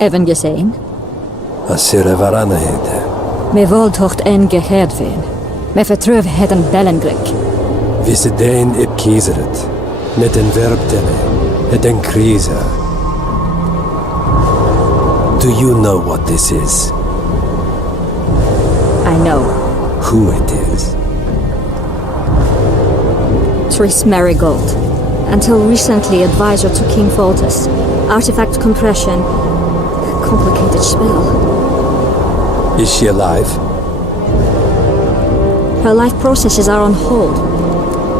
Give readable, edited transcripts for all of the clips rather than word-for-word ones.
Even gesehen? Asire varane hede. Me voltocht en gehedvin. Me vertruv heden bellenglek. Visse dein ib kieseret. Net en verbtene. Het en krisa. Do you know what this is? I know. Who it is? Tris Marigold. Until recently advisor to King Foltest. Artifact compression. Complicated spell. Is she alive? Her life processes are on hold.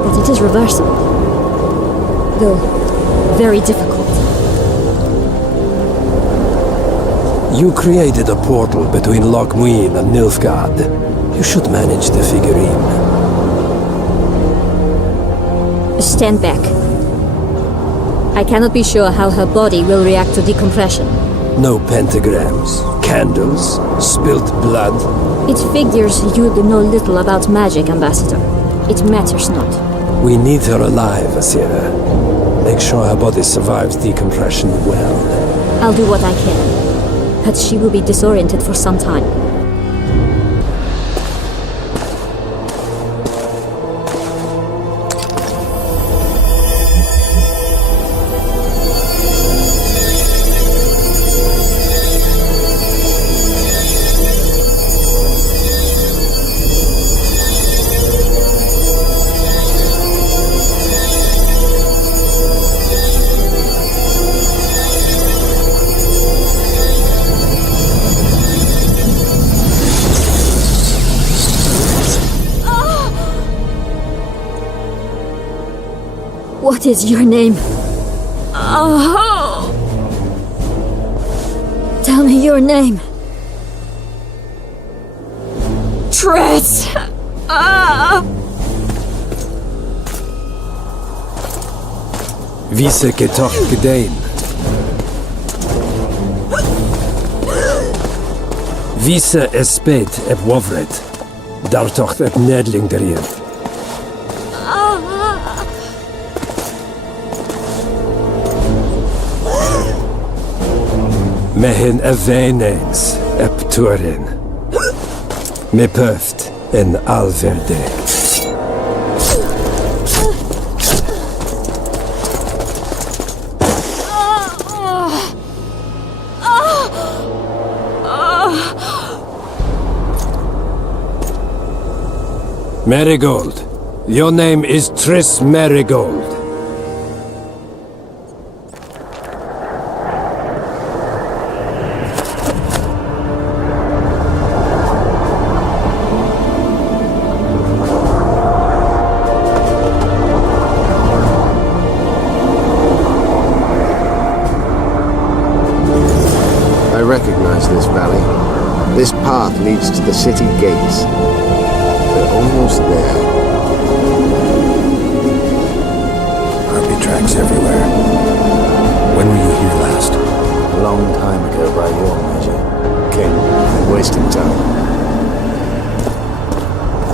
But it is reversible. Though, very difficult. You created a portal between Lochmuin and Nilfgaard. You should manage the figurine. Stand back. I cannot be sure how her body will react to decompression. No pentagrams, candles, spilt blood. It figures you know little about magic, Ambassador. It matters not. We need her alive, Asira. Make sure her body survives decompression well. I'll do what I can. But she will be disoriented for some time. What is your name? Oh! Tell me your name. Tris! Vise getocht gedein. Vise espet eb wovret. Dartocht eb nedling derir. Mehen eveneens eb turin. Me pöft en alverde. Marigold. Your name is Tris Marigold. I recognize this valley. This path leads to the city gates. We're almost there. Harpy tracks everywhere. When were you here last? A long time ago by your measure. King, wasting time.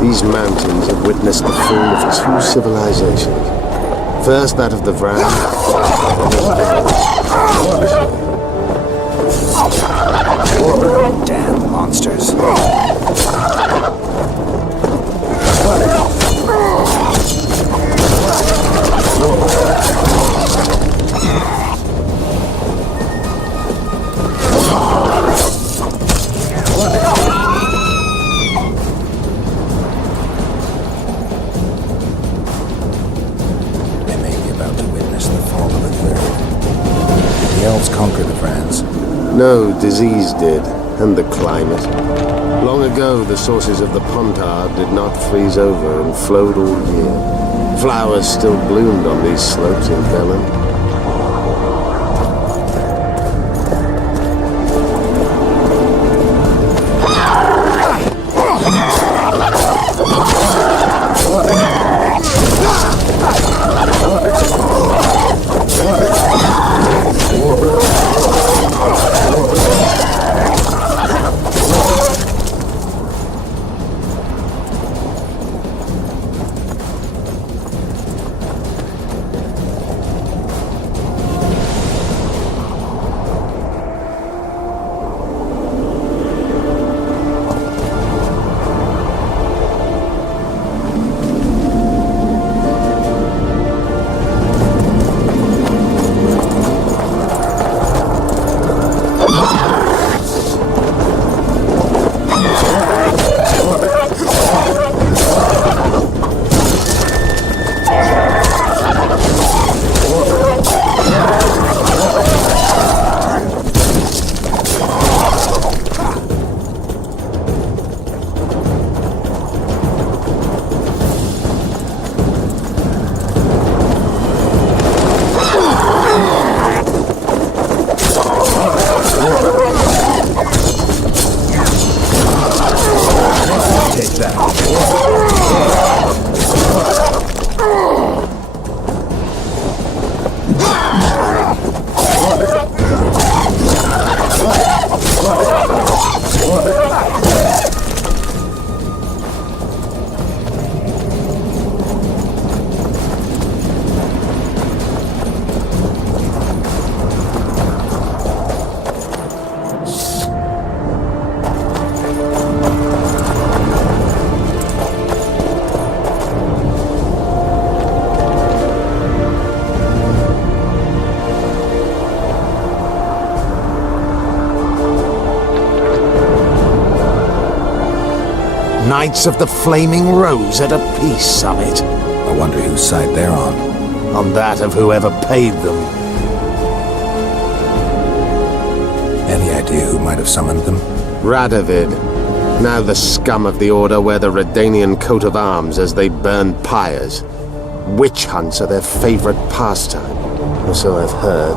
These mountains have witnessed the fall of two civilizations. First that of the Vran, Damn monsters. They may be about to witness the fall of a third. The elves conquered the Vrans. no, disease did, and the climate. Long ago, the sources of the Pontard did not freeze over and flowed all year. Flowers still bloomed on these slopes in Velen. Knights of the Flaming Rose at a peace summit. I wonder whose side they're on. On that of whoever paid them. Any idea who might have summoned them? Radovid. Now the scum of the Order wear the Redanian coat of arms as they burn pyres. Witch hunts are their favorite pastime, or so I've heard.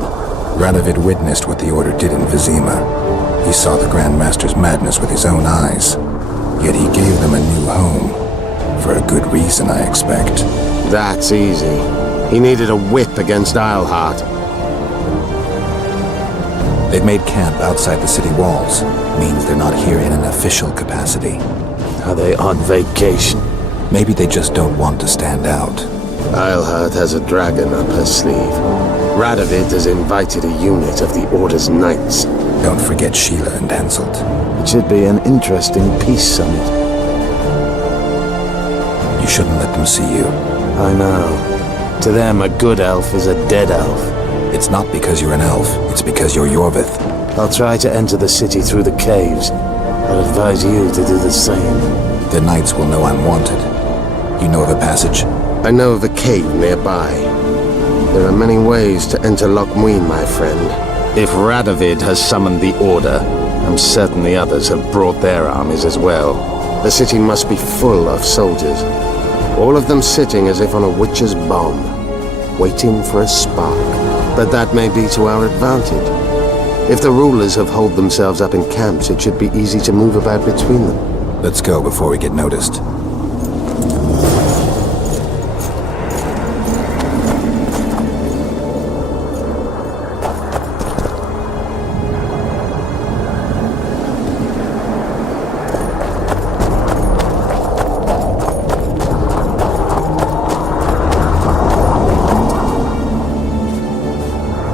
Radovid witnessed what the Order did in Vizima. He saw the Grand Master's madness with his own eyes. Yet he gave them a new home. For a good reason, I expect. That's easy. He needed a whip against Eilhart. They've made camp outside the city walls. Means they're not here in an official capacity. Are they on vacation? Maybe they just don't want to stand out. Eilhart has a dragon up her sleeve. Radovid has invited a unit of the Order's knights. Don't forget Sheila and Henselt. It should be an interesting peace summit. You shouldn't let them see you. I know. To them, a good elf is a dead elf. It's not because you're an elf, it's because you're Yorvith. I'll try to enter the city through the caves. I'll advise you to do the same. The knights will know I'm wanted. You know of a passage? I know of a cave nearby. There are many ways to enter Loch Muin, my friend. If Radovid has summoned the Order, I'm certain the others have brought their armies as well. The city must be full of soldiers. All of them sitting as if on a witch's bomb, waiting for a spark. But that may be to our advantage. If the rulers have holed themselves up in camps, it should be easy to move about between them. Let's go before we get noticed.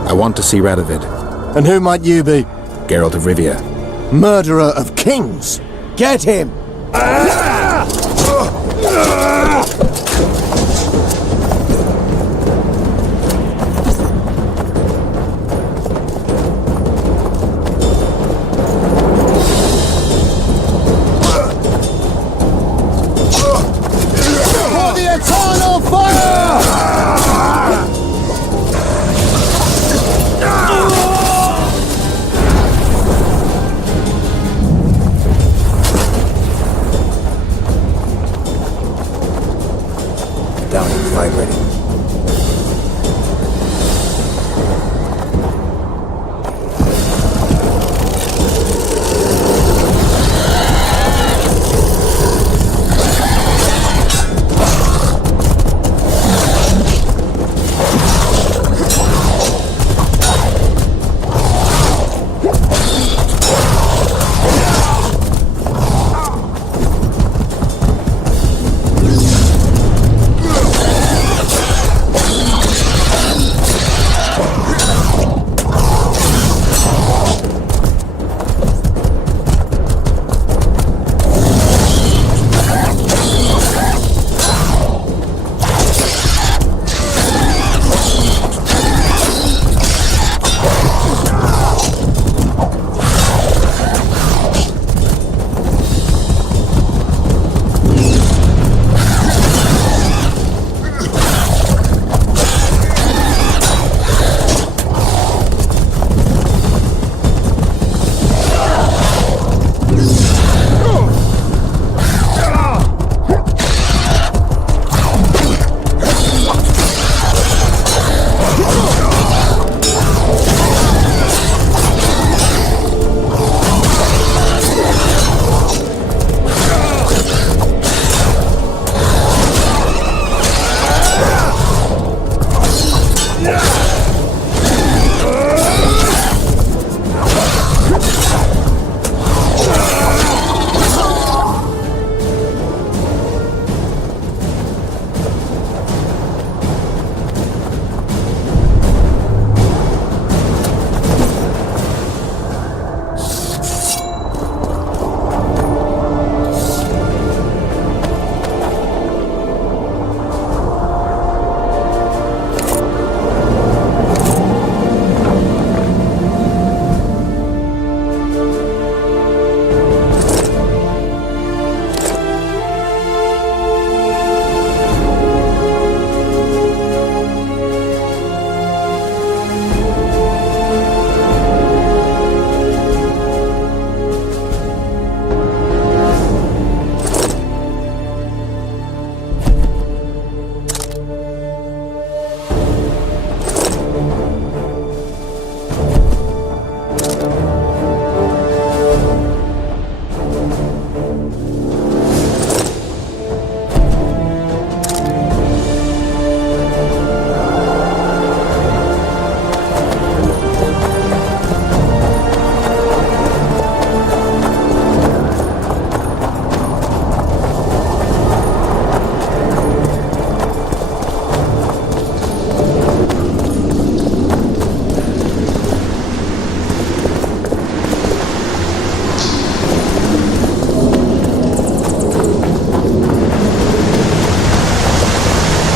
I want to see Radovid. And who might you be? Geralt of Rivia. Murderer of kings! Get him! For the eternal fire!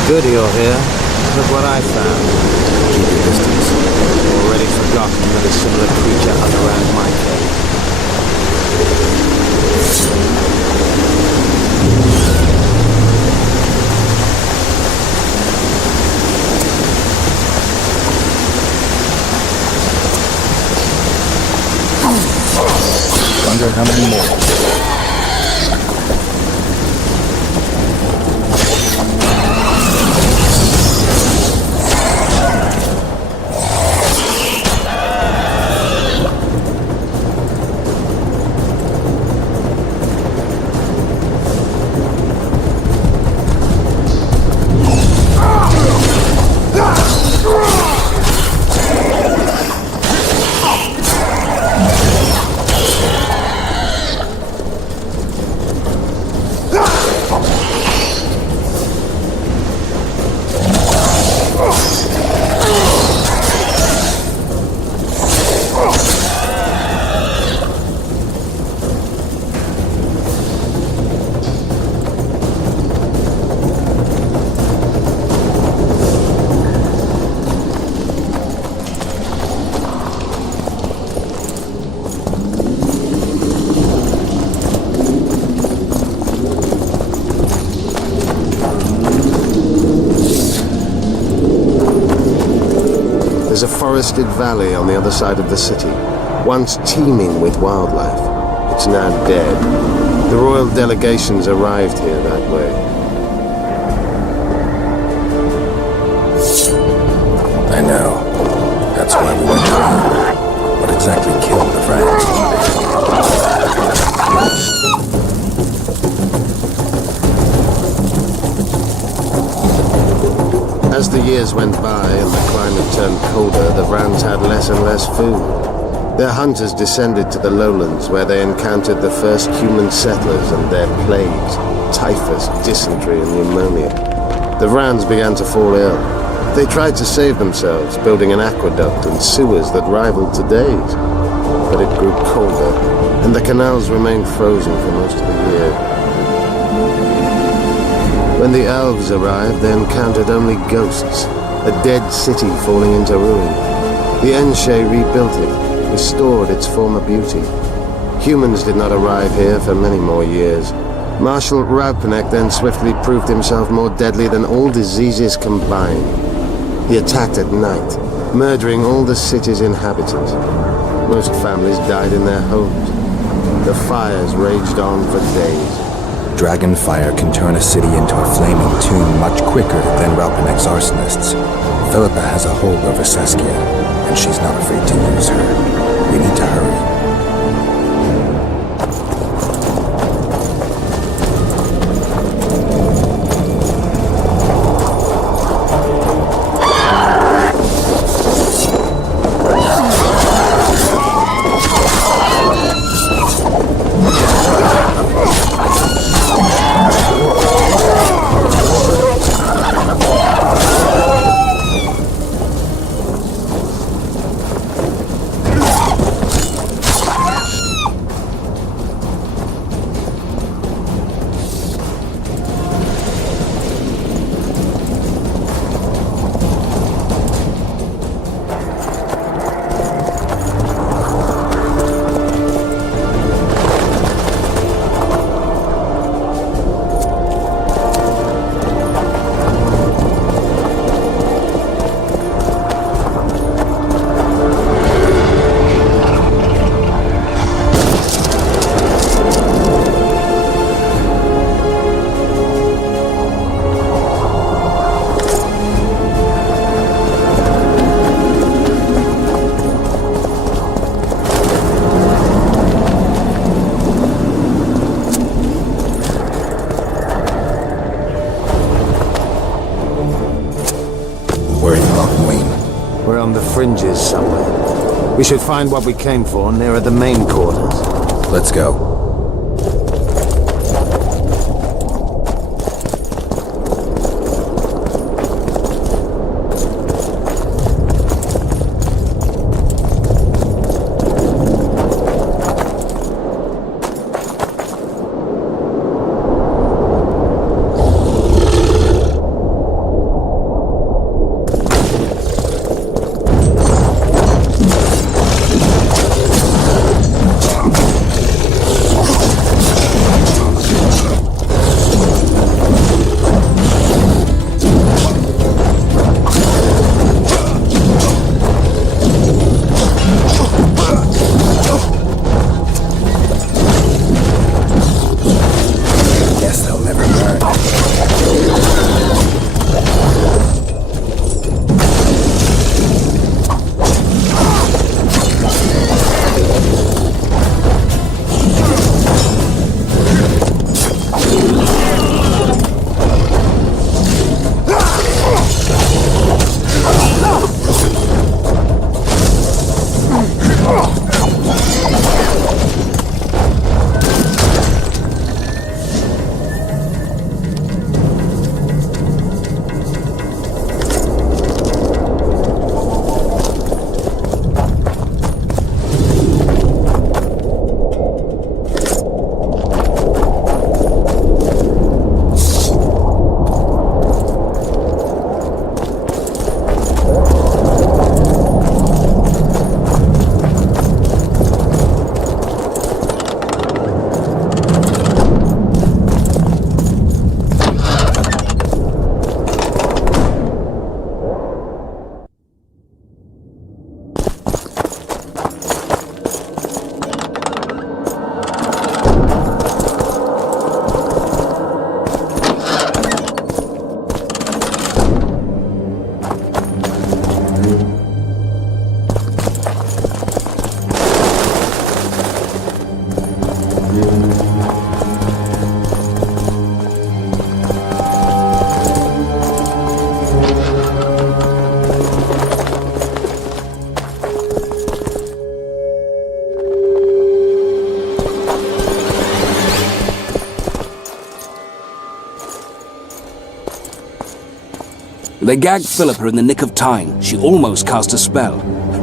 Good you're here. Look what I found. Keep your distance. Already forgotten that a similar creature hung around my cave. Wonder how many more. There's a forested valley on the other side of the city, once teeming with wildlife. It's now dead. The royal delegations arrived here that way. I know. That's why we went around. What exactly killed the Franks? As the years went by and the climate turned colder, the Vrans had less and less food. Their hunters descended to the lowlands where they encountered the first human settlers and their plagues, typhus, dysentery and pneumonia. The Vrans began to fall ill. They tried to save themselves, building an aqueduct and sewers that rivaled today's. But it grew colder, and the canals remained frozen for most of the year. When the elves arrived, they encountered only ghosts, a dead city falling into ruin. The Enshe rebuilt it, restored its former beauty. Humans did not arrive here for many more years. Marshal Raupenek then swiftly proved himself more deadly than all diseases combined. He attacked at night, murdering all the city's inhabitants. Most families died in their homes. The fires raged on for days. Dragon fire can turn a city into a flaming tomb much quicker than Raupenek's arsonists. Philippa has a hold over Saskia, and she's not afraid to use her. We need to hurry. We're on the fringes somewhere. We should find what we came for nearer the main quarters. Let's go. They gagged Philippa in the nick of time. She almost cast a spell.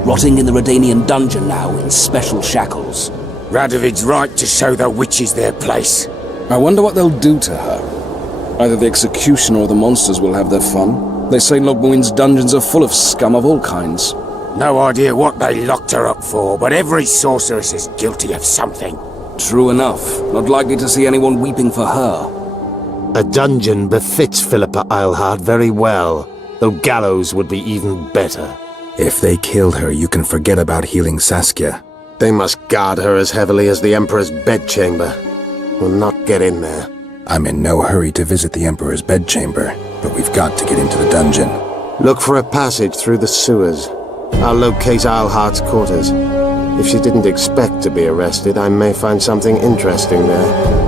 Rotting in the Redanian dungeon now in special shackles. Radovid's right to show the witches their place. I wonder what they'll do to her. Either the executioner or the monsters will have their fun. They say Logmuin's dungeons are full of scum of all kinds. No idea what they locked her up for, but every sorceress is guilty of something. True enough. Not likely to see anyone weeping for her. A dungeon befits Philippa Eilhart very well, though gallows would be even better. If they killed her, you can forget about healing Saskia. They must guard her as heavily as the Emperor's bedchamber. We'll not get in there. I'm in no hurry to visit the Emperor's bedchamber, but we've got to get into the dungeon. Look for a passage through the sewers. I'll locate Eilhart's quarters. If she didn't expect to be arrested, I may find something interesting there.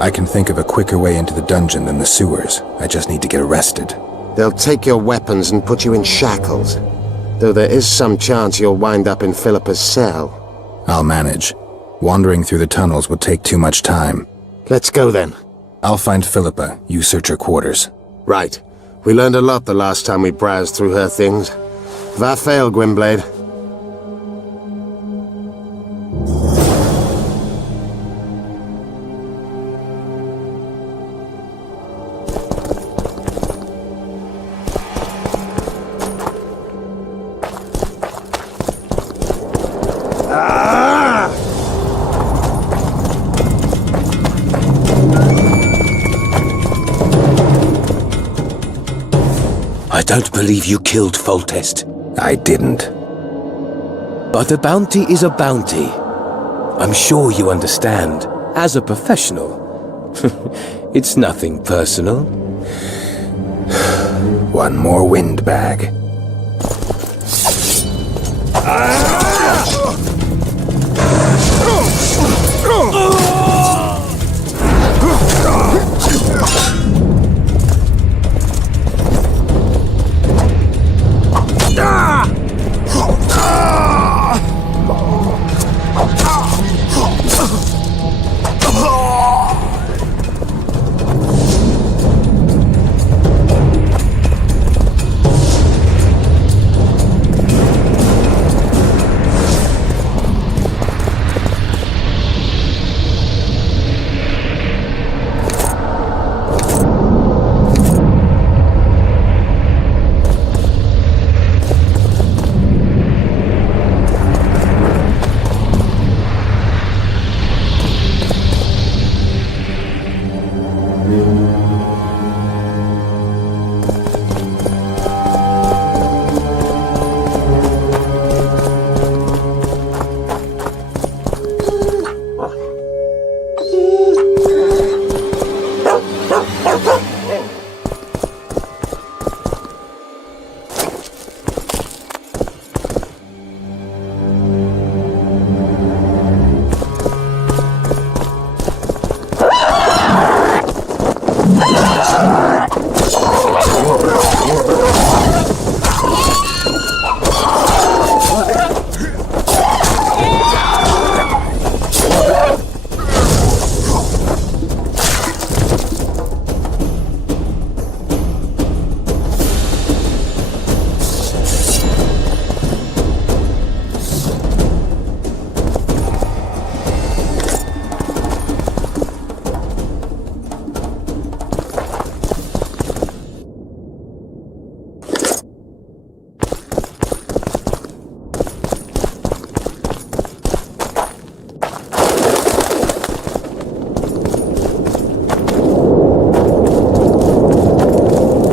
I can think of a quicker way into the dungeon than the sewers. I just need to get arrested. They'll take your weapons and put you in shackles. Though there is some chance you'll wind up in Philippa's cell. I'll manage. Wandering through the tunnels would take too much time. Let's go then. I'll find Philippa. You search her quarters. Right. We learned a lot the last time we browsed through her things. Va fail, Gwynblade. I don't believe you killed Foltest. I didn't. But a bounty is a bounty. I'm sure you understand. As a professional. It's nothing personal. One more windbag.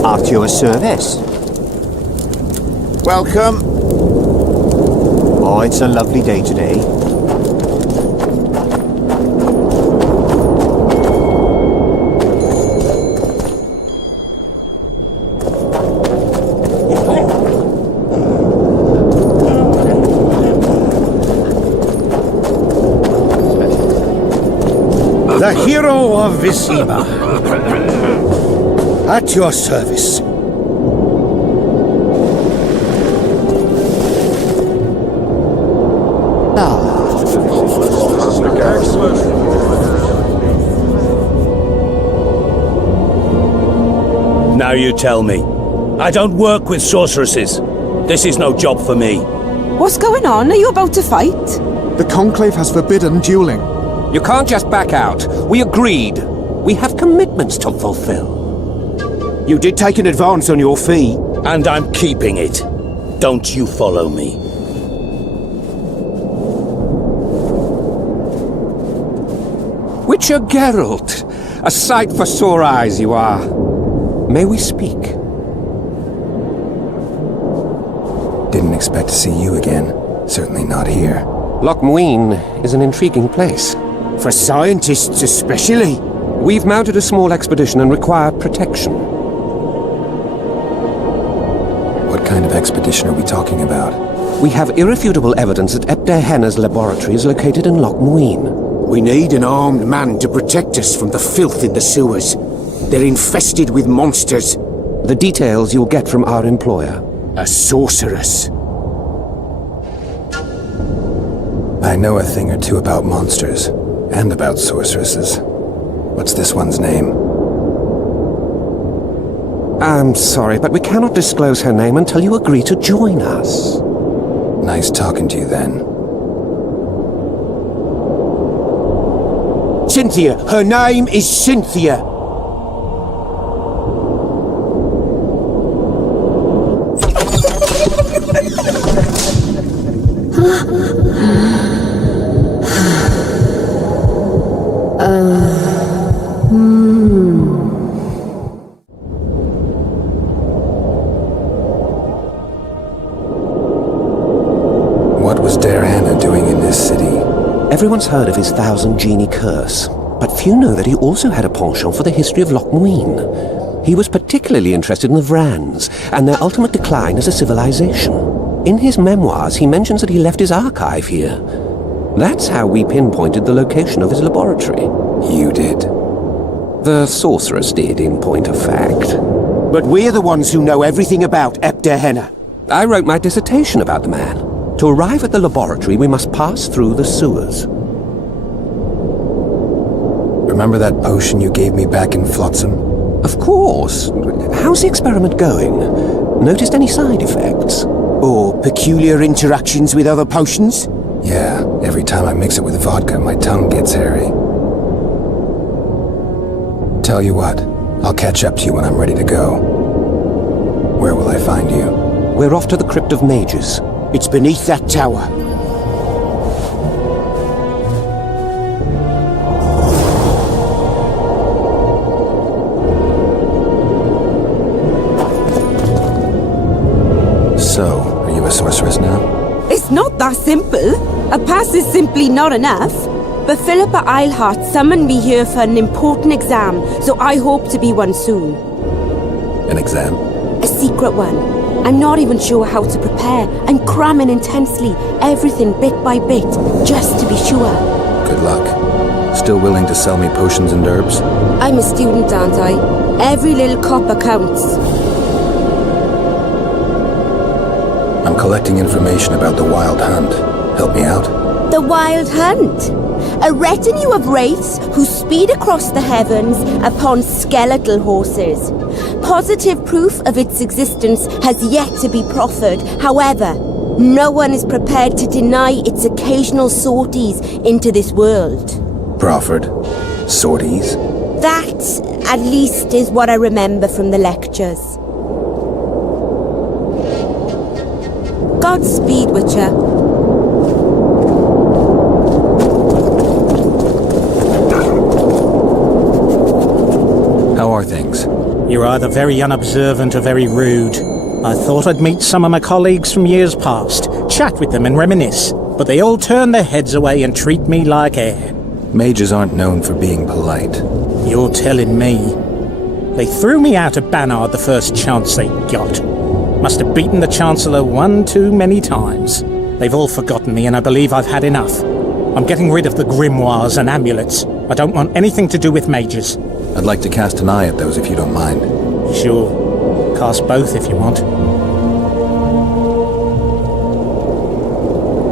At your service. Welcome. Oh, it's a lovely day today. The hero of Visima. At your service. you tell me. I don't work with sorceresses. This is no job for me. What's going on? Are you about to fight? The Conclave has forbidden dueling. You can't just back out. We agreed. We have commitments to fulfill. You did take an advance on your fee. And I'm keeping it. Don't you follow me. Witcher Geralt, a sight for sore eyes you are. May we speak? Didn't expect to see you again. Certainly not here. Loch Muin is an intriguing place. For scientists especially. We've mounted a small expedition and require protection. What kind of expedition are we talking about? We have irrefutable evidence that Epder-Henna's laboratory is located in Loch Muin. We need an armed man to protect us from the filth in the sewers. They're infested with monsters. The details you'll get from our employer. A sorceress. I know a thing or two about monsters, and about sorceresses. What's this one's name? I'm sorry, but we cannot disclose her name until you agree to join us. Nice talking to you then. Cynthia. Her name is Cynthia. What was Epder-Henna doing in this city? Everyone's heard of his 1,000 genie curse, but few know that he also had a penchant for the history of Loch Muin. He was particularly interested in the Vrans and their ultimate decline as a civilization. In his memoirs, he mentions that he left his archive here. That's how we pinpointed the location of his laboratory. You did? The sorceress did, in point of fact. But we're the ones who know everything about Epder-Henna. I wrote my dissertation about the man. To arrive at the laboratory, we must pass through the sewers. Remember that potion you gave me back in Flotsam? Of course. How's the experiment going? Noticed any side effects? Or peculiar interactions with other potions? Yeah, every time I mix it with vodka, my tongue gets hairy. Tell you what, I'll catch up to you when I'm ready to go. Where will I find you? We're off to the Crypt of Mages. It's beneath that tower. So, are you a sorceress now? It's not that simple. A pass is simply not enough. But Philippa Éyhlhart summoned me here for an important exam, so I hope to be one soon. An exam? A secret one. I'm not even sure how to prepare. I'm cramming intensely, everything bit by bit, just to be sure. Good luck. Still willing to sell me potions and herbs? I'm a student, aren't I? Every little copper counts. I'm collecting information about the Wild Hunt. Help me out? The Wild Hunt? A retinue of wraiths who speed across the heavens upon skeletal horses. Positive proof of its existence has yet to be proffered. However, no one is prepared to deny its occasional sorties into this world. Proffered? Sorties? That, at least, is what I remember from the lectures. Godspeed, Witcher. How are things? You're either very unobservant or very rude. I thought I'd meet some of my colleagues from years past, chat with them and reminisce, but they all turn their heads away and treat me like air. Mages aren't known for being polite. You're telling me. They threw me out of Banard the first chance they got. Must have beaten the Chancellor one too many times. They've all forgotten me and I believe I've had enough. I'm getting rid of the grimoires and amulets. I don't want anything to do with mages. I'd like to cast an eye at those if you don't mind. Sure. Cast both if you want.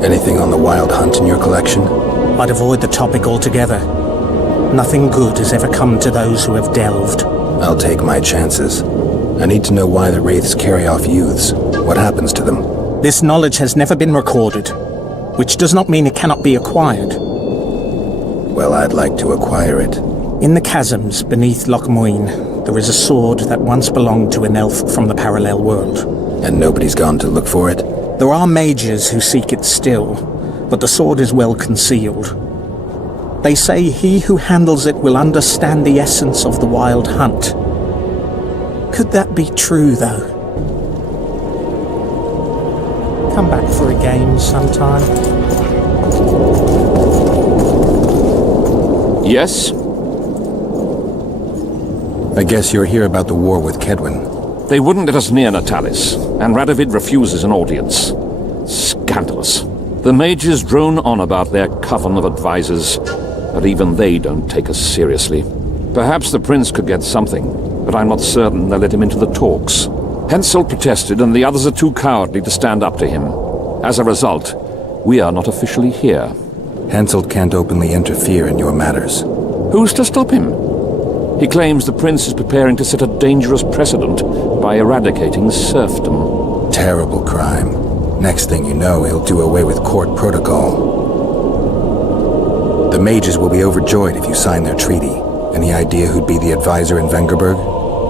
Anything on the Wild Hunt in your collection? I'd avoid the topic altogether. Nothing good has ever come to those who have delved. I'll take my chances. I need to know why the wraiths carry off youths. What happens to them? This knowledge has never been recorded, which does not mean it cannot be acquired. Well, I'd like to acquire it. In the chasms beneath Loch Muin, there is a sword that once belonged to an elf from the parallel world. And nobody's gone to look for it? There are mages who seek it still, but the sword is well concealed. They say he who handles it will understand the essence of the wild hunt. Could that be true, though? Come back for a game sometime. Yes? I guess you're here about the war with Kedwin. They wouldn't let us near Natalis, and Radovid refuses an audience. Scandalous. The mages drone on about their coven of advisors, but even they don't take us seriously. Perhaps the prince could get something, but I'm not certain they'll let him into the talks. Hensel protested, and the others are too cowardly to stand up to him. As a result, we are not officially here. Hensel can't openly interfere in your matters. Who's to stop him? He claims the prince is preparing to set a dangerous precedent by eradicating serfdom. Terrible crime. Next thing you know, he'll do away with court protocol. The mages will be overjoyed if you sign their treaty. Any idea who'd be the advisor in Vengerberg?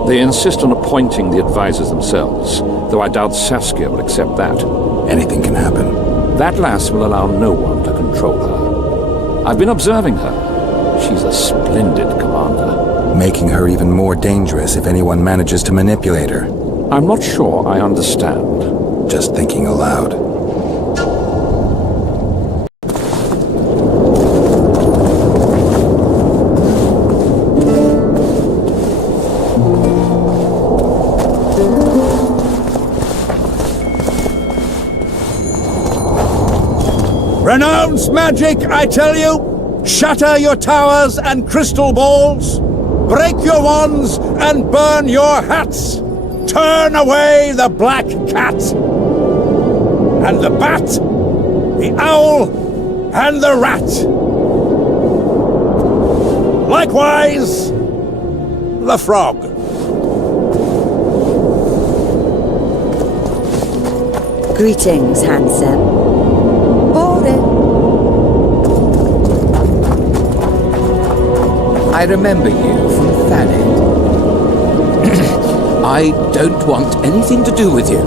They insist on appointing the advisors themselves, though I doubt Saskia will accept that. Anything can happen. That lass will allow no one to control her. I've been observing her. She's a splendid commander. Making her even more dangerous if anyone manages to manipulate her. I'm not sure I understand. Just thinking aloud. Renounce magic, I tell you! Shatter your towers and crystal balls! Break your wands and burn your hats! Turn away the black cat! And the bat, the owl, and the rat! Likewise, the frog. Greetings, handsome. I remember you from Thanet. I don't want anything to do with you.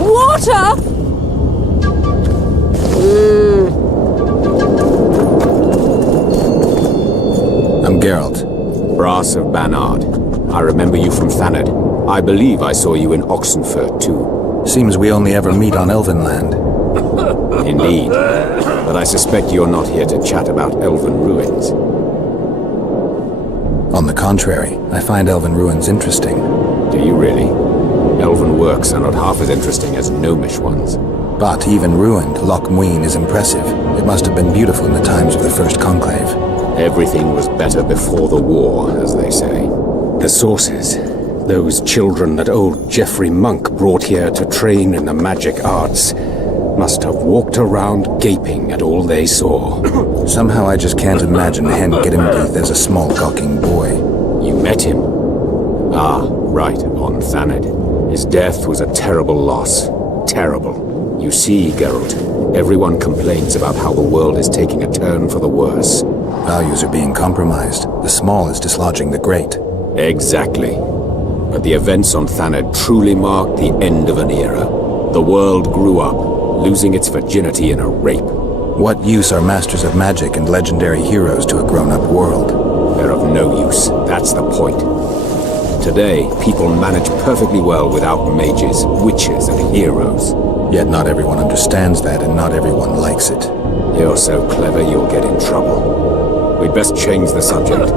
Water! I'm Geralt. Brass of Banard. I remember you from Thanet. I believe I saw you in Oxenfurt, too. Seems we only ever meet on Elvenland. Indeed. But I suspect you're not here to chat about elven ruins. On the contrary, I find elven ruins interesting. Do you really? Elven works are not half as interesting as gnomish ones. But even ruined, Loch Muin is impressive. It must have been beautiful in the times of the First Conclave. Everything was better before the war, as they say. The sources, those children that old Geoffrey Monk brought here to train in the magic arts, must have walked around gaping at all they saw. Somehow I just can't imagine Hen Giddimdeath as a small gawking boy. You met him? Ah, right, on Thanet. His death was a terrible loss. Terrible. You see, Geralt, everyone complains about how the world is taking a turn for the worse. Values are being compromised. The small is dislodging the great. Exactly. But the events on Thanet truly marked the end of an era. The world grew up, losing its virginity in a rape. What use are masters of magic and legendary heroes to a grown-up world? They're of no use, that's the point. Today, people manage perfectly well without mages, witches, and heroes. Yet not everyone understands that, and not everyone likes it. You're so clever you'll get in trouble. We'd best change the subject.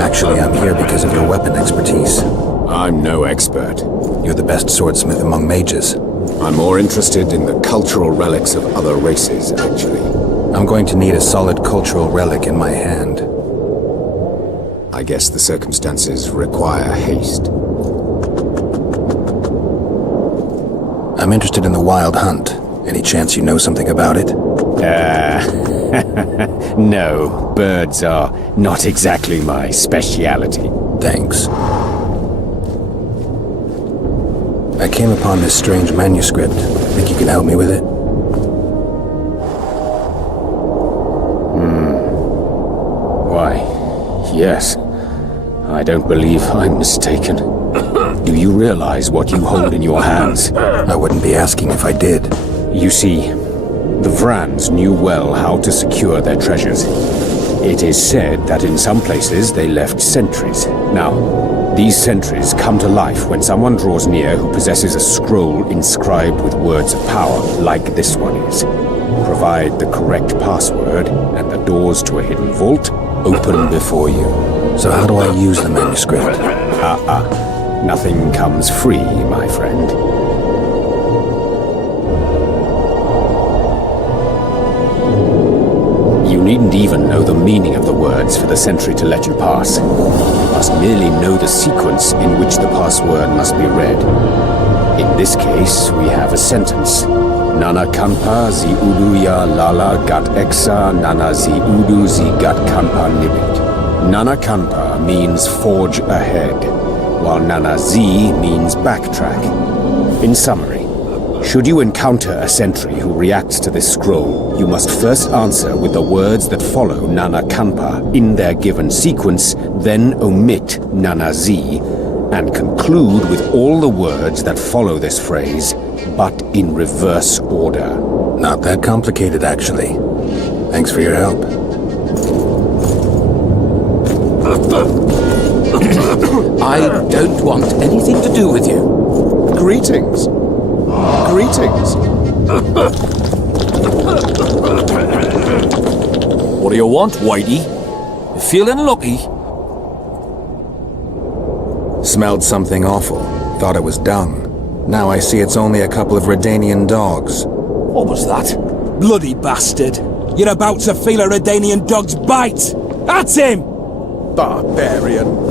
Actually, I'm here because of your weapon expertise. I'm no expert. You're the best swordsmith among mages. I'm more interested in the cultural relics of other races, actually. I'm going to need a solid cultural relic in my hand. I guess the circumstances require haste. I'm interested in the wild hunt. Any chance you know something about it? No, birds are not exactly my speciality. Thanks. I came upon this strange manuscript. Think you can help me with it? Why, yes. I don't believe I'm mistaken. Do you realize what you hold in your hands? I wouldn't be asking if I did. You see, the Vrans knew well how to secure their treasures. It is said that in some places they left sentries. Now, these sentries come to life when someone draws near who possesses a scroll inscribed with words of power, like this one is. Provide the correct password, and the doors to a hidden vault open before you. So how do I use the manuscript? Nothing comes free, my friend. You needn't even know the meaning of the words for the sentry to let you pass. You must merely know the sequence in which the password must be read. In this case, we have a sentence. Nana kanpa zi udu ya lala gat exa nana zi udu zi gat kanpa nibit. Nana kanpa means forge ahead, while nana zi means backtrack. In summary, should you encounter a sentry who reacts to this scroll, you must first answer with the words that follow Nana Kanpa in their given sequence, then omit Nana Z, and conclude with all the words that follow this phrase, but in reverse order. Not that complicated, actually. Thanks for your help. I don't want anything to do with you. Greetings. Greetings. What do you want, Whitey? You feeling lucky? Smelled something awful. Thought it was dung. Now I see it's only a couple of Redanian dogs. What was that? Bloody bastard! You're about to feel a Redanian dog's bite! That's him! Barbarian.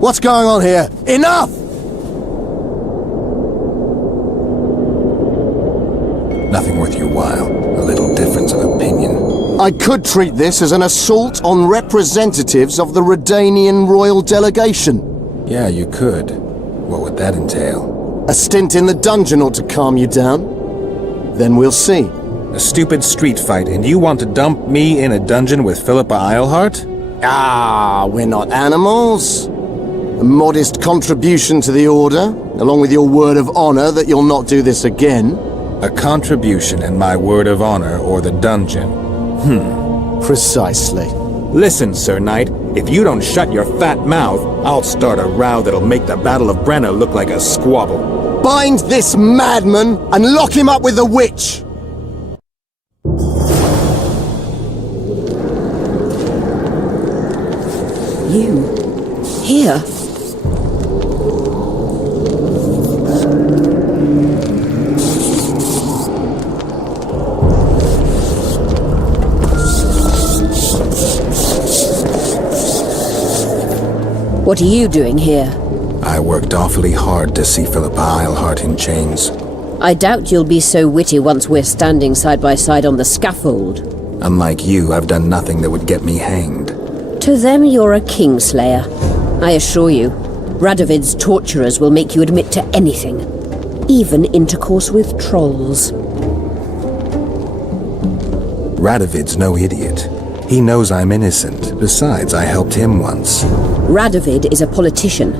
What's going on here? Enough! Nothing worth your while. A little difference of opinion. I could treat this as an assault on representatives of the Redanian royal delegation. Yeah, you could. What would that entail? A stint in the dungeon ought to calm you down. Then we'll see. A stupid street fight, and you want to dump me in a dungeon with Philippa Eilhart? We're not animals. A modest contribution to the Order, along with your word of honor that you'll not do this again. A contribution and my word of honor or the dungeon. Precisely. Listen, Sir Knight, if you don't shut your fat mouth, I'll start a row that'll make the Battle of Brenna look like a squabble. Bind this madman and lock him up with the witch! You? Here? What are you doing here? I worked awfully hard to see Philippa Eilhart in chains. I doubt you'll be so witty once we're standing side by side on the scaffold. Unlike you, I've done nothing that would get me hanged. To them, you're a kingslayer. I assure you, Radovid's torturers will make you admit to anything. Even intercourse with trolls. Radovid's no idiot. He knows I'm innocent. Besides, I helped him once. Radovid is a politician.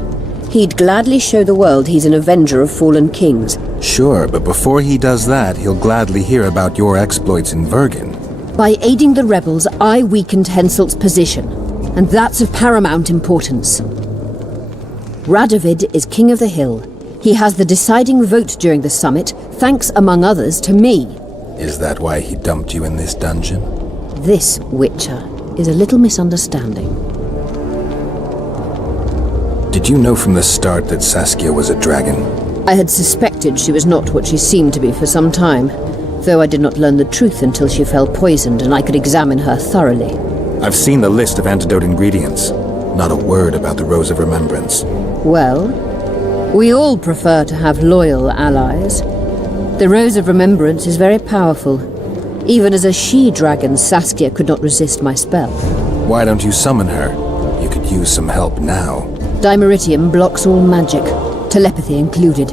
He'd gladly show the world he's an avenger of fallen kings. Sure, but before he does that, he'll gladly hear about your exploits in Vergen. By aiding the rebels, I weakened Henselt's position, and that's of paramount importance. Radovid is king of the hill. He has the deciding vote during the summit, thanks, among others, to me. Is that why he dumped you in this dungeon? This, Witcher, is a little misunderstanding. Did you know from the start that Saskia was a dragon? I had suspected she was not what she seemed to be for some time. though I did not learn the truth until she fell poisoned and I could examine her thoroughly. I've seen the list of antidote ingredients. Not a word about the Rose of Remembrance. Well, we all prefer to have loyal allies. The Rose of Remembrance is very powerful. Even as a she-dragon, Saskia could not resist my spell. Why don't you summon her? You could use some help now. Dimeritium blocks all magic, telepathy included.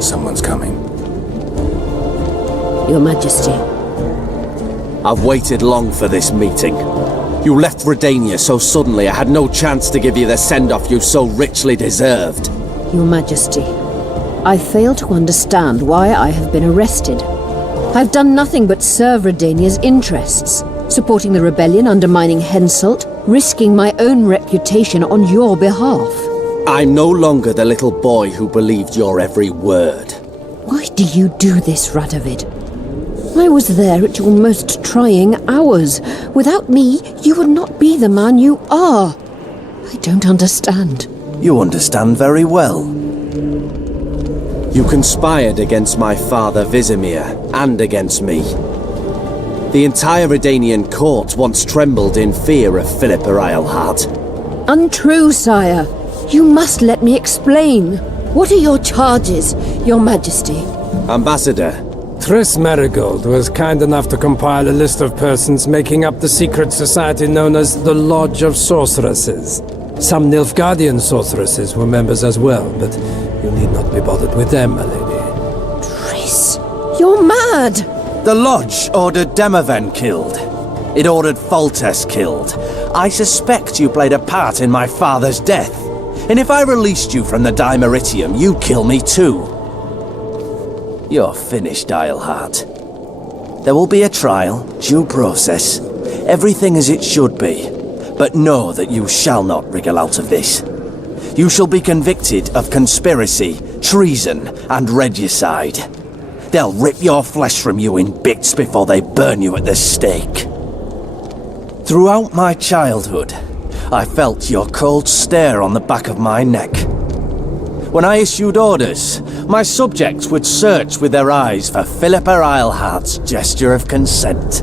Someone's coming. Your Majesty. I've waited long for this meeting. You left Redania so suddenly I had no chance to give you the send-off you so richly deserved. Your Majesty, I fail to understand why I have been arrested. I've done nothing but serve Redania's interests, supporting the rebellion, undermining Henselt, risking my own reputation on your behalf. I'm no longer the little boy who believed your every word. Why do you do this, Radovid? I was there at your most trying hours. Without me, you would not be the man you are. I don't understand. You understand very well. You conspired against my father Vizimir, and against me. The entire Redanian court once trembled in fear of Philippa Eilhart. Untrue, sire. You must let me explain. What are your charges, your Majesty? Ambassador. Triss Marigold was kind enough to compile a list of persons making up the secret society known as the Lodge of Sorceresses. Some Nilfgaardian sorceresses were members as well, but you need not be bothered with them, my lady. Triss, you're mad! The Lodge ordered Demaven killed. It ordered Foltest killed. I suspect you played a part in my father's death. And if I released you from the Dimeritium, you'd kill me too. You're finished, Eilhart. There will be a trial, due process, everything as it should be. But know that you shall not wriggle out of this. You shall be convicted of conspiracy, treason, and regicide. They'll rip your flesh from you in bits before they burn you at the stake. Throughout my childhood, I felt your cold stare on the back of my neck. When I issued orders, my subjects would search with their eyes for Philippa Eilhart's gesture of consent.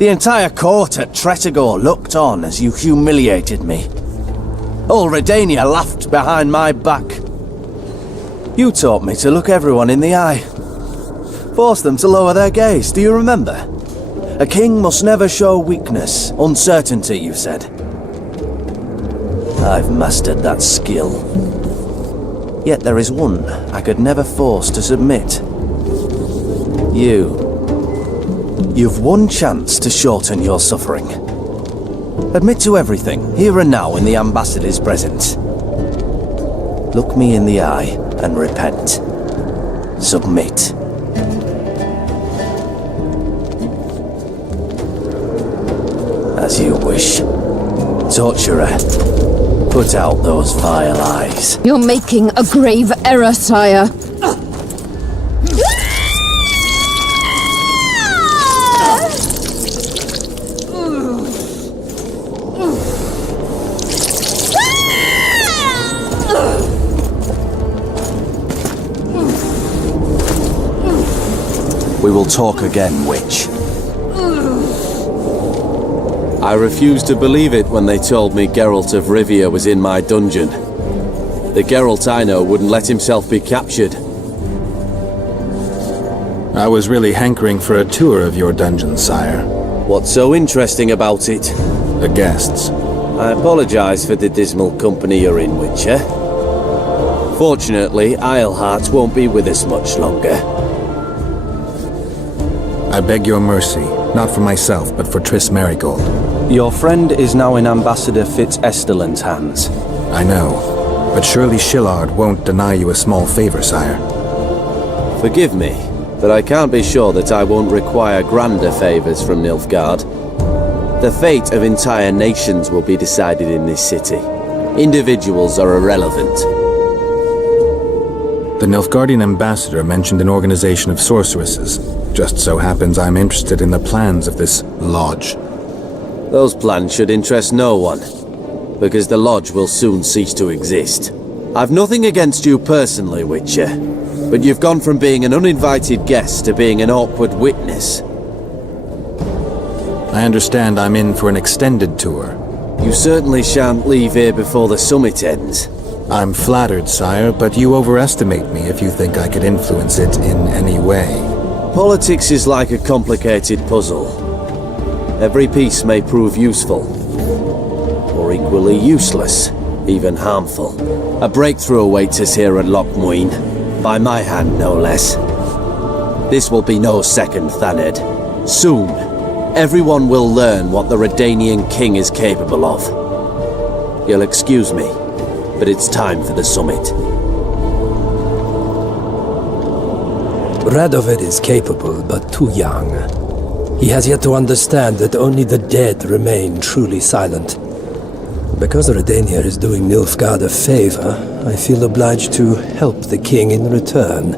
The entire court at Tretogor looked on as you humiliated me. All Redania laughed behind my back. You taught me to look everyone in the eye. Forced them to lower their gaze, do you remember? A king must never show weakness, uncertainty, you said. I've mastered that skill. Yet there is one I could never force to submit. You've one chance to shorten your suffering. Admit to everything, here and now in the ambassador's presence. Look me in the eye and repent. Submit. As you wish. Torturer, put out those vile eyes. You're making a grave error, sire. We will talk again, witch. I refused to believe it when they told me Geralt of Rivia was in my dungeon. The Geralt I know wouldn't let himself be captured. I was really hankering for a tour of your dungeon, sire. What's so interesting about it? The guests. I apologize for the dismal company you're in, Witcher. Fortunately, Eilhart won't be with us much longer. I beg your mercy, not for myself, but for Triss Marigold. Your friend is now in Ambassador Fitz-Esterlin's hands. I know, but surely Shillard won't deny you a small favor, sire. Forgive me, but I can't be sure that I won't require grander favors from Nilfgaard. The fate of entire nations will be decided in this city. Individuals are irrelevant. The Nilfgaardian ambassador mentioned an organization of sorceresses. Just so happens I'm interested in the plans of this lodge. Those plans should interest no one, because the lodge will soon cease to exist. I've nothing against you personally, Witcher, But you've gone from being an uninvited guest to being an awkward witness. I understand I'm in for an extended tour. You certainly shan't leave here before the summit ends. I'm flattered, sire, but you overestimate me if you think I could influence it in any way. Politics is like a complicated puzzle. Every piece may prove useful, or equally useless, even harmful. A breakthrough awaits us here at Lochmuin, by my hand no less. This will be no second Thaned. Soon, everyone will learn what the Redanian king is capable of. You'll excuse me, but it's time for the summit. Radovid is capable, but too young. He has yet to understand that only the dead remain truly silent. Because Redania is doing Nilfgaard a favor, I feel obliged to help the king in return.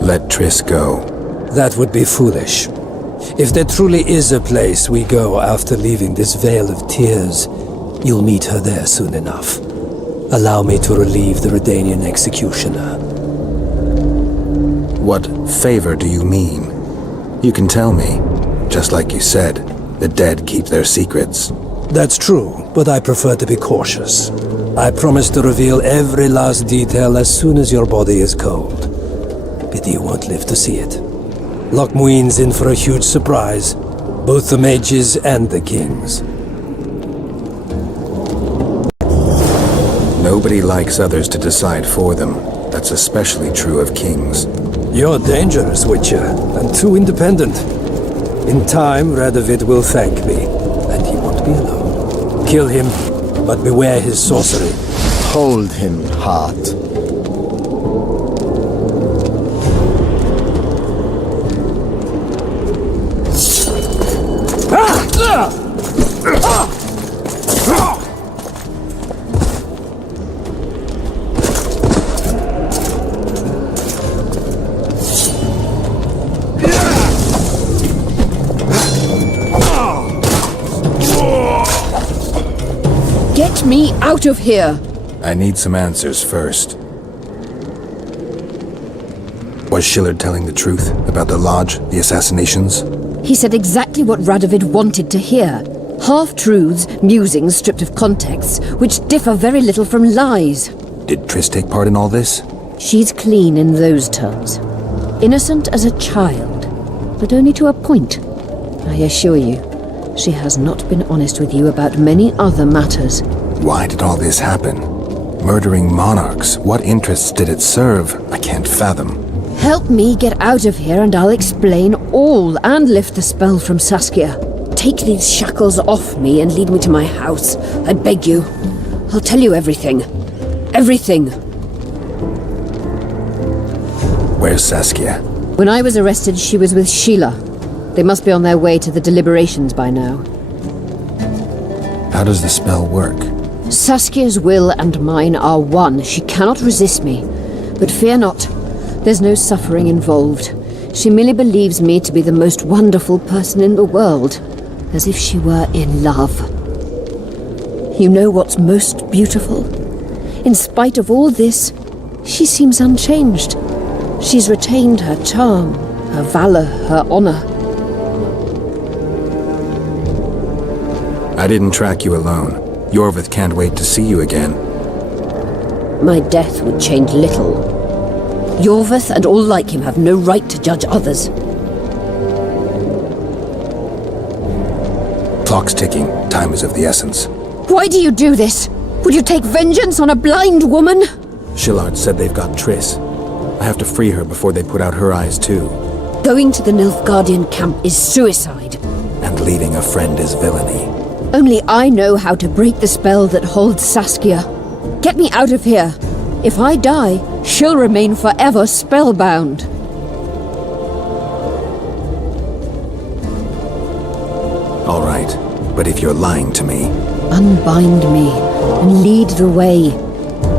Let Triss go. That would be foolish. If there truly is a place we go after leaving this Vale of Tears, you'll meet her there soon enough. Allow me to relieve the Redanian executioner. What favor do you mean? You can tell me. Just like you said, the dead keep their secrets. That's true, but I prefer to be cautious. I promise to reveal every last detail as soon as your body is cold. Pity you won't live to see it. Lochmuin's in for a huge surprise, both the mages and the kings. Nobody likes others to decide for them. That's especially true of kings. You're dangerous, Witcher, and too independent. In time, Radovid will thank me, and he won't be alone. Kill him, but beware his sorcery. Hold him, heart. Get me out of here! I need some answers first. Was Shillard telling the truth about the lodge, the assassinations? He said exactly what Radovid wanted to hear. Half-truths, musings stripped of context, which differ very little from lies. Did Triss take part in all this? She's clean in those terms. Innocent as a child, but only to a point. I assure you, she has not been honest with you about many other matters. Why did all this happen? Murdering monarchs, what interests did it serve? I can't fathom. Help me get out of here and I'll explain all and lift the spell from Saskia. Take these shackles off me and lead me to my house. I beg you. I'll tell you everything. Everything. Where's Saskia? When I was arrested, she was with Sheila. They must be on their way to the deliberations by now. How does the spell work? Saskia's will and mine are one. She cannot resist me. But fear not. There's no suffering involved. She merely believes me to be the most wonderful person in the world. As if she were in love. You know what's most beautiful? In spite of all this, she seems unchanged. She's retained her charm, her valor, her honor. I didn't track you alone. Yorvith can't wait to see you again. My death would change little. Yorvith and all like him have no right to judge others. Clock's ticking. Time is of the essence. Why do you do this? Would you take vengeance on a blind woman? Shillard said they've got Triss. I have to free her before they put out her eyes too. Going to the Nilfgaardian camp is suicide. And leaving a friend is villainy. Only I know how to break the spell that holds Saskia. Get me out of here. If I die, she'll remain forever spellbound. All right, but if you're lying to me... Unbind me and lead the way.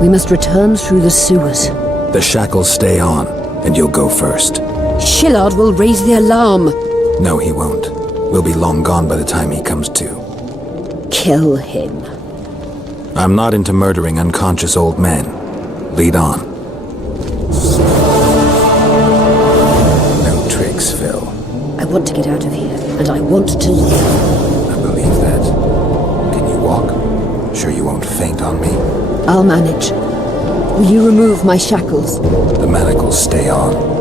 We must return through the sewers. The shackles stay on, and you'll go first. Shillard will raise the alarm. No, he won't. We'll be long gone by the time he comes to. Kill him. I'm not into murdering unconscious old men. Lead on. No tricks, Phil. I want to get out of here, and I want to live. I believe that. Can you walk? Sure you won't faint on me? I'll manage. Will you remove my shackles? The manacles stay on.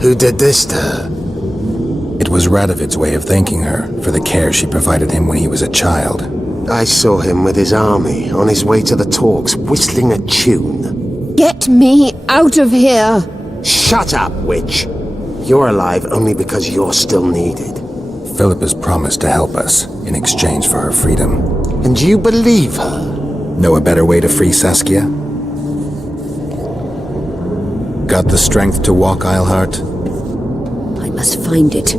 Who did this to her? It was Radovid's way of thanking her for the care she provided him when he was a child. I saw him with his army on his way to the talks, whistling a tune. Get me out of here! Shut up, witch! You're alive only because you're still needed. Philippa's promised to help us in exchange for her freedom. And you believe her? Know a better way to free Saskia? Got the strength to walk, Eilhart? I must find it.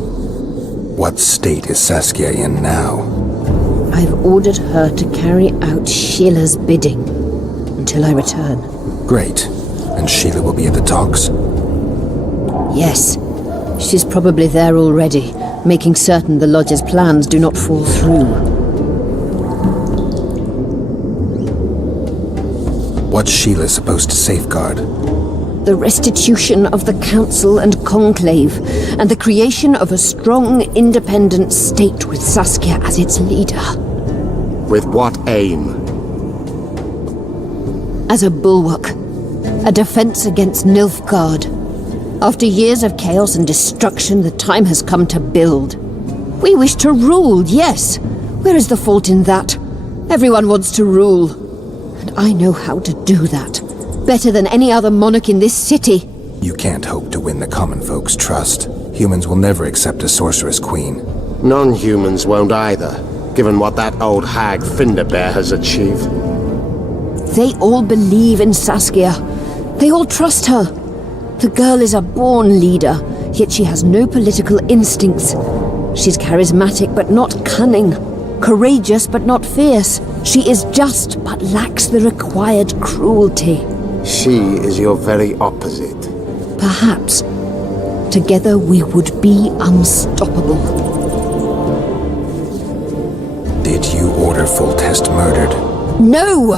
What state is Saskia in now? I've ordered her to carry out Sheila's bidding until I return. Great. And Sheila will be at the talks? Yes. She's probably there already, making certain the Lodge's plans do not fall through. What's Sheila supposed to safeguard? The restitution of the Council and Conclave, and the creation of a strong, independent state with Saskia as its leader. With what aim? As a bulwark. A defense against Nilfgaard. After years of chaos and destruction, the time has come to build. We wish to rule, yes. Where is the fault in that? Everyone wants to rule. And I know how to do that. Better than any other monarch in this city. You can't hope to win the common folks' trust. Humans will never accept a sorceress queen. Non-humans won't either, given what that old hag Finderbear has achieved. They all believe in Saskia. They all trust her. The girl is a born leader, yet she has no political instincts. She's charismatic but not cunning. Courageous but not fierce. She is just but lacks the required cruelty. She is your very opposite. Perhaps. Together we would be unstoppable. Did you order Foltest murdered? No!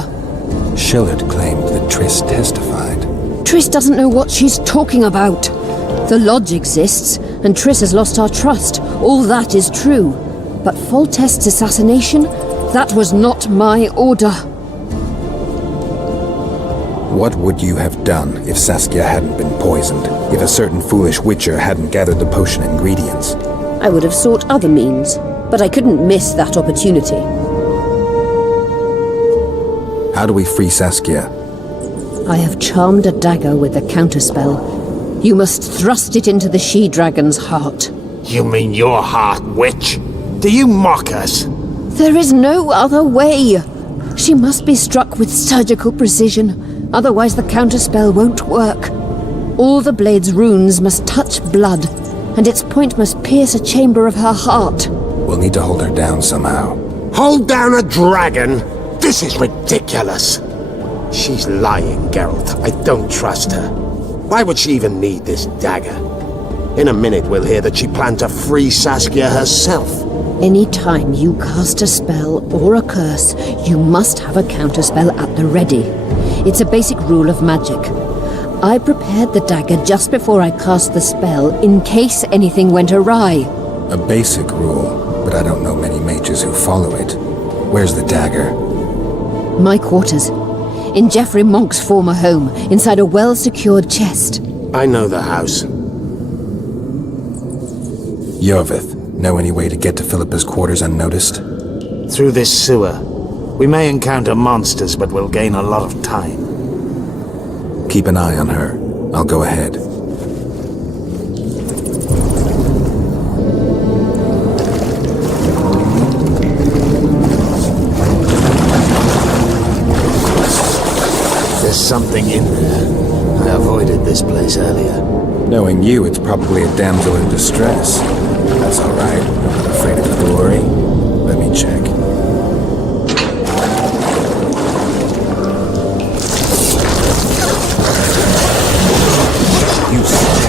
Shillard claimed that Triss testified. Triss doesn't know what she's talking about. The Lodge exists, and Triss has lost our trust. All that is true. But Foltest's assassination? That was not my order. What would you have done if Saskia hadn't been poisoned? If a certain foolish witcher hadn't gathered the potion ingredients? I would have sought other means, but I couldn't miss that opportunity. How do we free Saskia? I have charmed a dagger with a counterspell. You must thrust it into the she-dragon's heart. You mean your heart, witch? Do you mock us? There is no other way. She must be struck with surgical precision, otherwise the counterspell won't work. All the blade's runes must touch blood, and its point must pierce a chamber of her heart. We'll need to hold her down somehow. Hold down a dragon? This is ridiculous. She's lying, Geralt. I don't trust her. Why would she even need this dagger? In a minute we'll hear that she planned to free Saskia herself. Any time you cast a spell or a curse, you must have a counterspell at the ready. It's a basic rule of magic. I prepared the dagger just before I cast the spell, in case anything went awry. A basic rule, but I don't know many mages who follow it. Where's the dagger? My quarters. In Geoffrey Monk's former home, inside a well-secured chest. I know the house. Yorvith, know any way to get to Philippa's quarters unnoticed? Through this sewer. We may encounter monsters, but we'll gain a lot of time. Keep an eye on her. I'll go ahead. There's something in there. I avoided this place earlier. Knowing you, it's probably a damsel in distress. That's all right. I'm not afraid of glory. Let me check. You sick.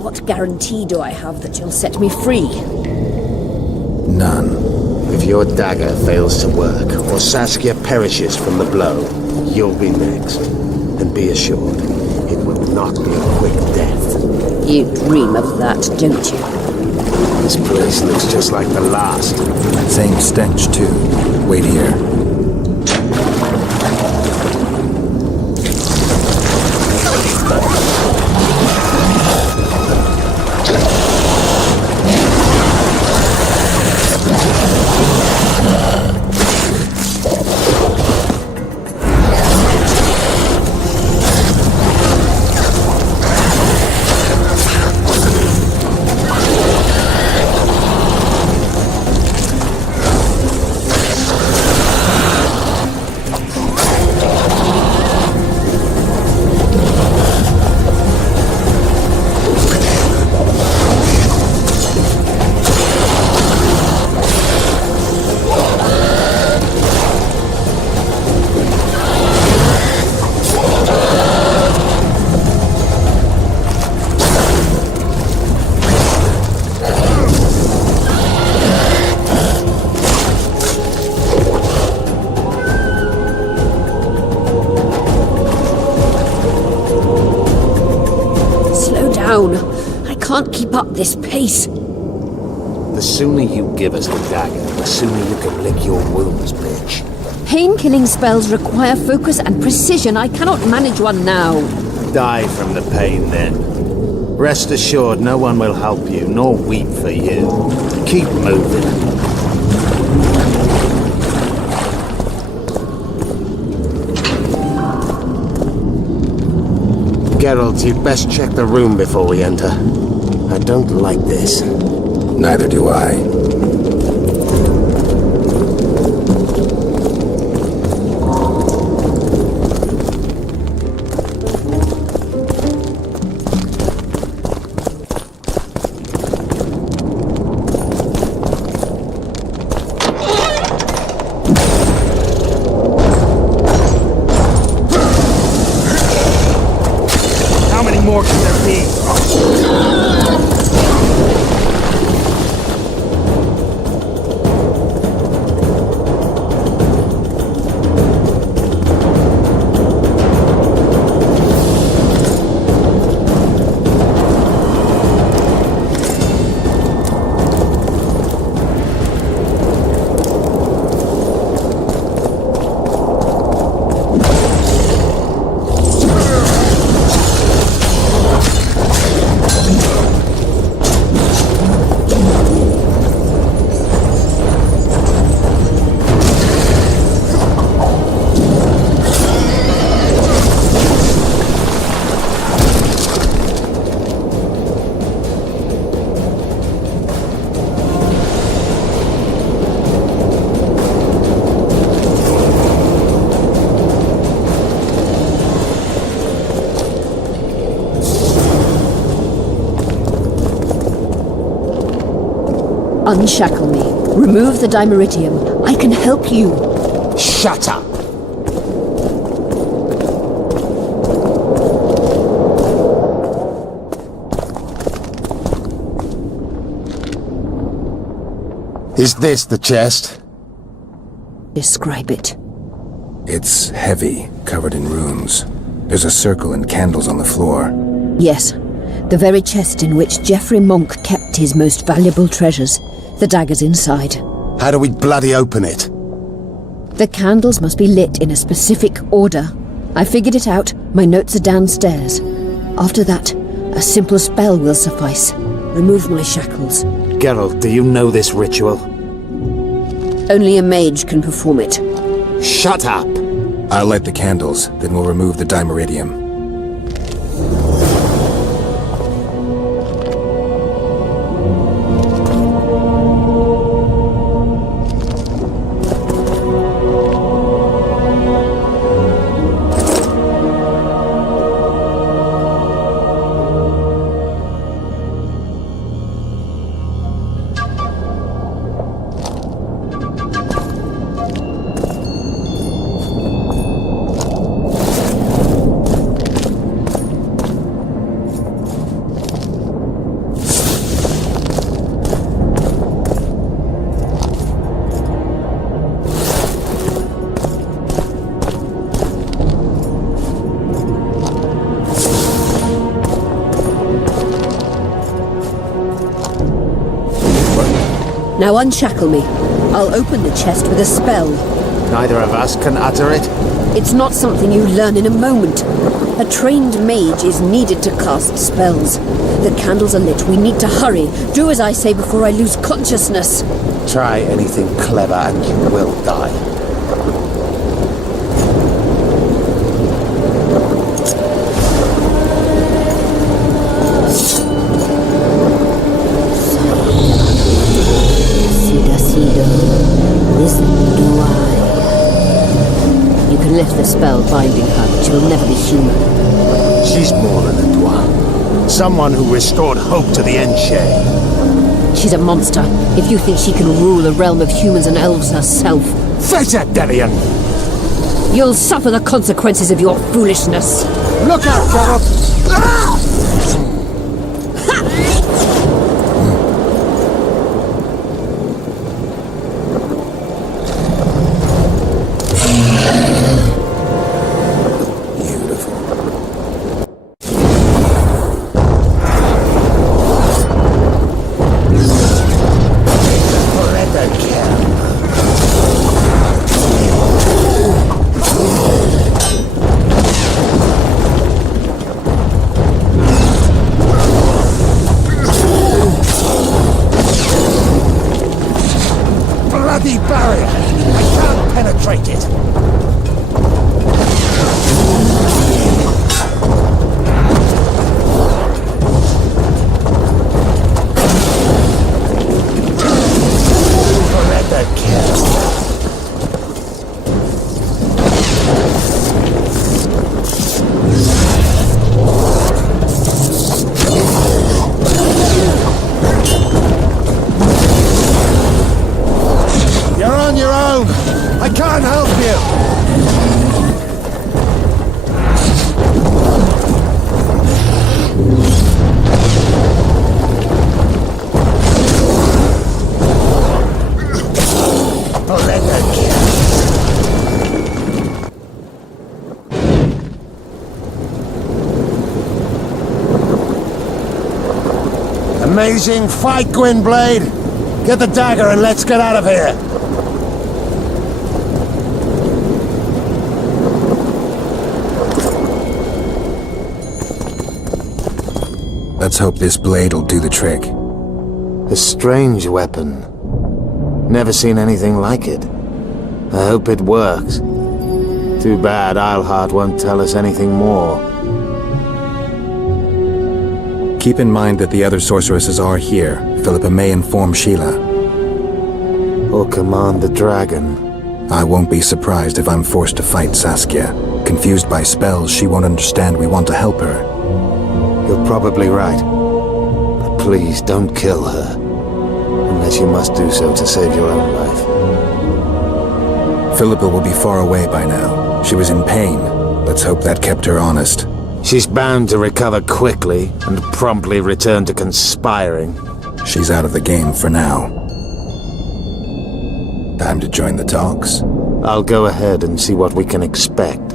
What guarantee do I have that you'll set me free? None. If your dagger fails to work, or Saskia perishes from the blow, you'll be next. And be assured, it will not be a quick death. You dream of that, don't you? This place looks just like the last. Same stench, too. Wait here. I can't keep up this pace. The sooner you give us the dagger, the sooner you can lick your wounds, bitch. Pain-killing spells require focus and precision. I cannot manage one now. Die from the pain, then. Rest assured, no one will help you, nor weep for you. Keep moving. Geralt, you'd best check the room before we enter. I don't like this. Neither do I. Unshackle me. Remove the dimeritium. I can help you. Shut up! Is this the chest? Describe it. It's heavy, covered in runes. There's a circle and candles on the floor. Yes, the very chest in which Geoffrey Monk kept his most valuable treasures. The dagger's inside. How do we bloody open it? The candles must be lit in a specific order. I figured it out. My notes are downstairs. After that, a simple spell will suffice. Remove my shackles. Geralt, do you know this ritual? Only a mage can perform it. Shut up! I'll light the candles, then we'll remove the dimeridium. Now unshackle me. I'll open the chest with a spell. Neither of us can utter it. It's not something you learn in a moment. A trained mage is needed to cast spells. The candles are lit. We need to hurry. Do as I say before I lose consciousness. Try anything clever and you will die. Lift the spell binding her, but she will never be human. She's more than a dwarf. Someone who restored hope to the Enshade. She's a monster. If you think she can rule a realm of humans and elves herself... Face it, Devian! You'll suffer the consequences of your foolishness. Look out, Geralt! Amazing fight, Gwynblade! Get the dagger and let's get out of here! Let's hope this blade will do the trick. A strange weapon. Never seen anything like it. I hope it works. Too bad Eilhart won't tell us anything more. Keep in mind that the other sorceresses are here. Philippa may inform Sheila. Or command the dragon. I won't be surprised if I'm forced to fight Saskia. Confused by spells, she won't understand we want to help her. You're probably right. But please don't kill her. Unless you must do so to save your own life. Philippa will be far away by now. She was in pain. Let's hope that kept her honest. She's bound to recover quickly and promptly return to conspiring. She's out of the game for now. Time to join the talks. I'll go ahead and see what we can expect.